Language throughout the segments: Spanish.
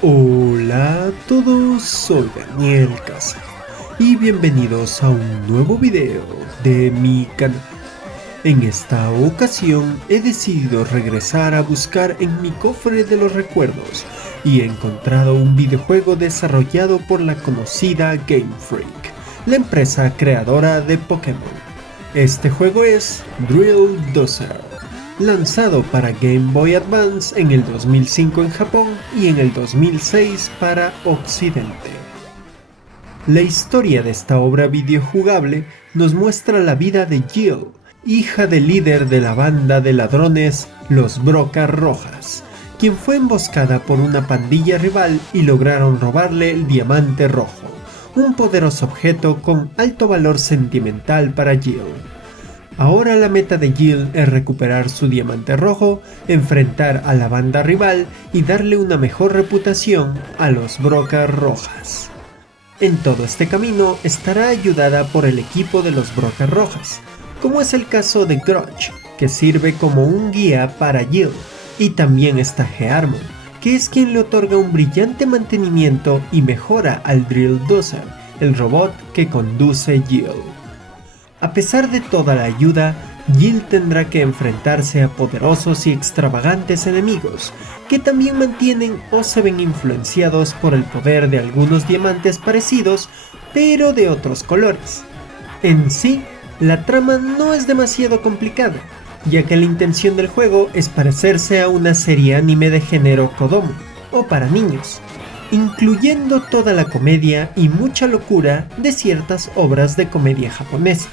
Hola a todos, soy Daniel Casa y bienvenidos a un nuevo video de mi canal. En esta ocasión he decidido regresar a buscar en mi cofre de los recuerdos y he encontrado un videojuego desarrollado por la conocida Game Freak, la empresa creadora de Pokémon. Este juego es Drill Dozer, lanzado para Game Boy Advance en el 2005 en Japón y en el 2006 para Occidente. La historia de esta obra videojugable nos muestra la vida de Jill, hija del líder de la banda de ladrones Los Brocas Rojas, quien fue emboscada por una pandilla rival y lograron robarle el diamante rojo, un poderoso objeto con alto valor sentimental para Jill. Ahora la meta de Jill es recuperar su diamante rojo, enfrentar a la banda rival y darle una mejor reputación a los Brocas Rojas. En todo este camino estará ayudada por el equipo de los Brocas Rojas, como es el caso de Grudge, que sirve como un guía para Jill, y también está Gearmon, que es quien le otorga un brillante mantenimiento y mejora al Drill Dozer, el robot que conduce Jill. A pesar de toda la ayuda, Jill tendrá que enfrentarse a poderosos y extravagantes enemigos, que también mantienen o se ven influenciados por el poder de algunos diamantes parecidos, pero de otros colores. En sí, la trama no es demasiado complicada, ya que la intención del juego es parecerse a una serie anime de género Kodomo, o para niños, incluyendo toda la comedia y mucha locura de ciertas obras de comedia japonesa.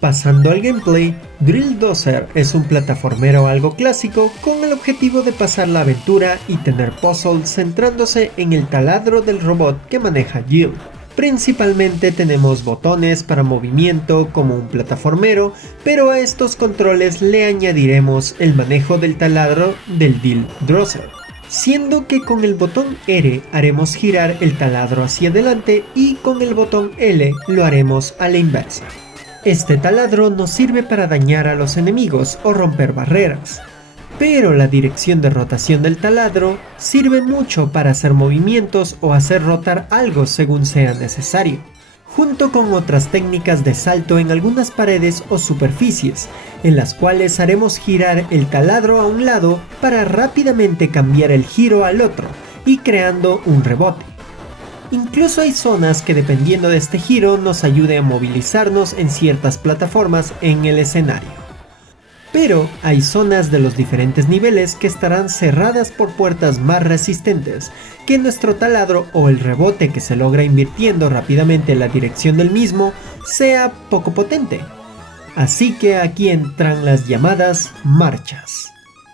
Pasando al gameplay, Drill Dozer es un plataformero algo clásico con el objetivo de pasar la aventura y tener puzzles centrándose en el taladro del robot que maneja Jill. Principalmente tenemos botones para movimiento como un plataformero, pero a estos controles le añadiremos el manejo del taladro del Drill Dozer, siendo que con el botón R haremos girar el taladro hacia adelante y con el botón L lo haremos a la inversa. Este taladro nos sirve para dañar a los enemigos o romper barreras, pero la dirección de rotación del taladro sirve mucho para hacer movimientos o hacer rotar algo según sea necesario, junto con otras técnicas de salto en algunas paredes o superficies, en las cuales haremos girar el taladro a un lado para rápidamente cambiar el giro al otro y creando un rebote. Incluso hay zonas que dependiendo de este giro nos ayude a movilizarnos en ciertas plataformas en el escenario. Pero hay zonas de los diferentes niveles que estarán cerradas por puertas más resistentes que nuestro taladro o el rebote que se logra invirtiendo rápidamente la dirección del mismo sea poco potente. Así que aquí entran las llamadas marchas.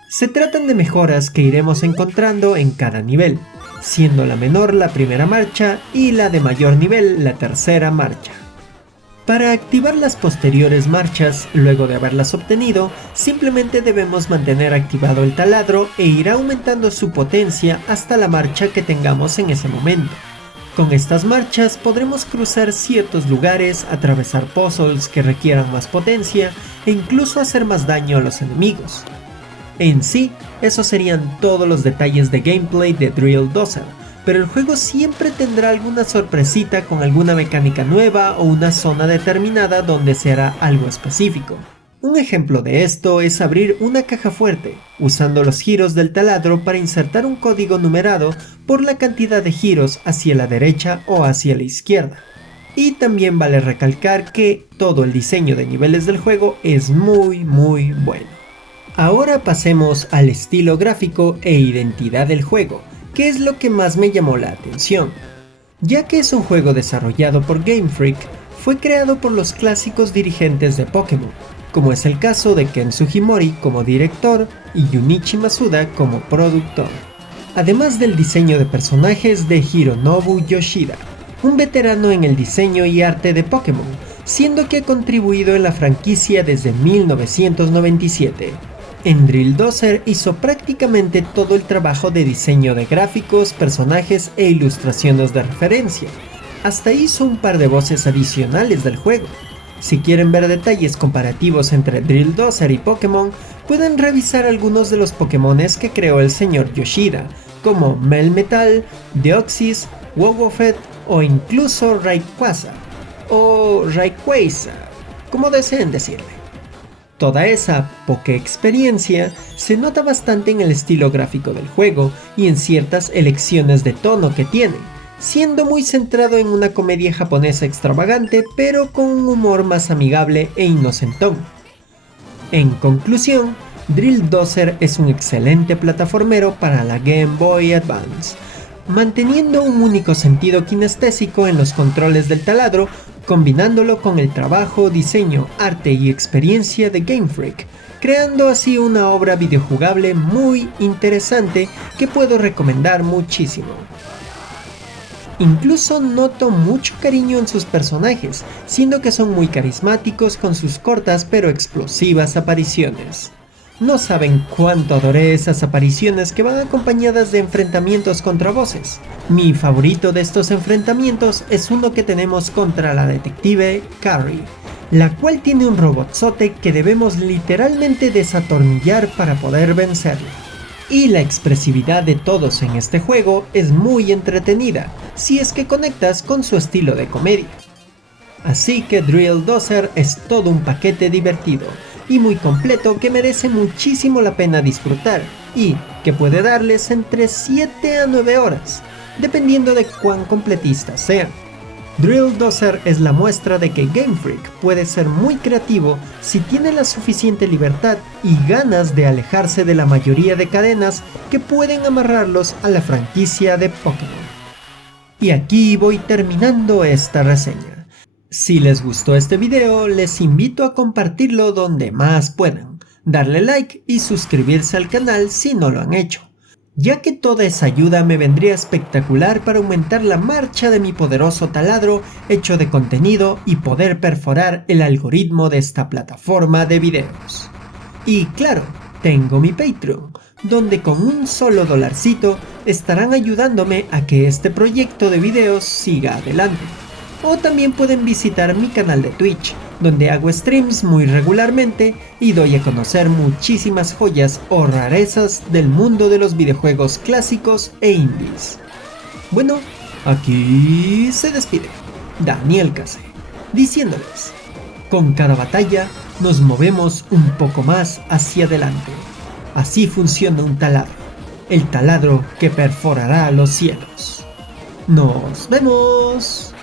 Se tratan de mejoras que iremos encontrando en cada nivel, siendo la menor la primera marcha y la de mayor nivel la tercera marcha. Para activar las posteriores marchas, luego de haberlas obtenido, simplemente debemos mantener activado el taladro e ir aumentando su potencia hasta la marcha que tengamos en ese momento. Con estas marchas podremos cruzar ciertos lugares, atravesar puzzles que requieran más potencia e incluso hacer más daño a los enemigos. En sí, esos serían todos los detalles de gameplay de Drill Dozer, pero el juego siempre tendrá alguna sorpresita con alguna mecánica nueva o una zona determinada donde se hará algo específico. Un ejemplo de esto es abrir una caja fuerte, usando los giros del taladro para insertar un código numerado por la cantidad de giros hacia la derecha o hacia la izquierda. Y también vale recalcar que todo el diseño de niveles del juego es muy bueno. Ahora pasemos al estilo gráfico e identidad del juego, que es lo que más me llamó la atención. Ya que es un juego desarrollado por Game Freak, fue creado por los clásicos dirigentes de Pokémon, como es el caso de Ken Sugimori como director y Junichi Masuda como productor. Además del diseño de personajes de Hironobu Yoshida, un veterano en el diseño y arte de Pokémon, siendo que ha contribuido en la franquicia desde 1997. En Drill Dozer hizo prácticamente todo el trabajo de diseño de gráficos, personajes e ilustraciones de referencia. Hasta hizo un par de voces adicionales del juego. Si quieren ver detalles comparativos entre Drill Dozer y Pokémon, pueden revisar algunos de los Pokémones que creó el señor Yoshida, como Melmetal, Deoxys, Wobbuffet o incluso Rayquaza, o Rayquaza, como deseen decirle. Toda esa poca experiencia se nota bastante en el estilo gráfico del juego y en ciertas elecciones de tono que tiene, siendo muy centrado en una comedia japonesa extravagante pero con un humor más amigable e inocentón. En conclusión, Drill Dozer es un excelente plataformero para la Game Boy Advance, manteniendo un único sentido kinestésico en los controles del taladro, combinándolo con el trabajo, diseño, arte y experiencia de Game Freak, creando así una obra videojugable muy interesante que puedo recomendar muchísimo. Incluso noto mucho cariño en sus personajes, siendo que son muy carismáticos con sus cortas pero explosivas apariciones. No saben cuánto adoré esas apariciones que van acompañadas de enfrentamientos contra bosses. Mi favorito de estos enfrentamientos es uno que tenemos contra la detective Carrie, la cual tiene un robotzote que debemos literalmente desatornillar para poder vencerlo. Y la expresividad de todos en este juego es muy entretenida, si es que conectas con su estilo de comedia. Así que Drill Dozer es todo un paquete divertido y muy completo que merece muchísimo la pena disfrutar y que puede darles entre 7 a 9 horas, dependiendo de cuán completistas sean. Drill Dozer es la muestra de que Game Freak puede ser muy creativo si tiene la suficiente libertad y ganas de alejarse de la mayoría de cadenas que pueden amarrarlos a la franquicia de Pokémon. Y aquí voy terminando esta reseña. Si les gustó este video, les invito a compartirlo donde más puedan, darle like y suscribirse al canal si no lo han hecho, ya que toda esa ayuda me vendría espectacular para aumentar la marcha de mi poderoso taladro hecho de contenido y poder perforar el algoritmo de esta plataforma de videos. Y claro, tengo mi Patreon, donde con un solo dolarcito estarán ayudándome a que este proyecto de videos siga adelante. O también pueden visitar mi canal de Twitch, donde hago streams muy regularmente y doy a conocer muchísimas joyas o rarezas del mundo de los videojuegos clásicos e indies. Bueno, aquí se despide Daniel Case, diciéndoles, con cada batalla nos movemos un poco más hacia adelante. Así funciona un taladro, el taladro que perforará los cielos. ¡Nos vemos!